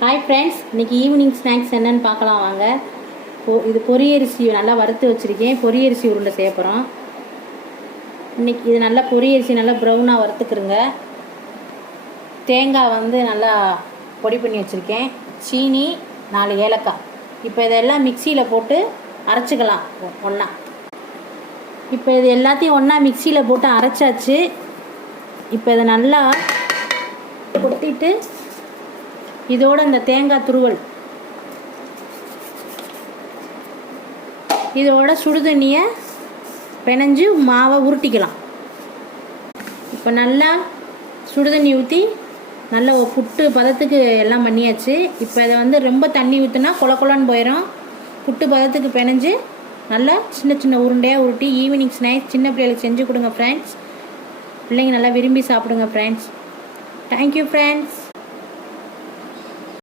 Hi friends, இன்றைக்கி evening snacks என்னென்னு பார்க்கலாம் வாங்க. இது பொரியரிசி நல்லா வறுத்து வச்சுருக்கேன். பொரியரிசி உருண்டை செய்ய போகிறோம். இன்றைக்கி இது நல்லா பொரியரிசி நல்லா ப்ரௌனாக வறுத்துக்குருங்க. தேங்காய் நல்லா பொடி பண்ணி வச்சுருக்கேன். சீனி, 4 ஏலக்காய். இப்போ இதெல்லாம் மிக்சியில் போட்டு அரைச்சிக்கலாம் ஒன்றா. இப்போ இது எல்லாத்தையும் ஒன்றா மிக்சியில் போட்டு அரைச்சாச்சு. இப்போ இதை நல்லா கொட்டிட்டு இதோட இந்த தேங்காய் துருவல் இதோட சுடுதண்ணியை பிணைஞ்சு மாவை உருட்டிக்கலாம். இப்போ நல்லா சுடுதண்ணி ஊற்றி நல்லா புட்டு பதத்துக்கு எல்லாம் பண்ணியாச்சு. இப்போ இதை ரொம்ப தண்ணி ஊற்றினா கொலன்னு போயிடும். புட்டு பதத்துக்கு பிணைஞ்சு நல்லா சின்ன சின்ன உருண்டையாக உருட்டி ஈவினிங் ஸ்நாக்ஸ் சின்ன பிள்ளைகளுக்கு செஞ்சு கொடுங்க ஃப்ரெண்ட்ஸ். பிள்ளைங்க நல்லா விரும்பி சாப்பிடுங்க ஃப்ரெண்ட்ஸ். Thank you friends.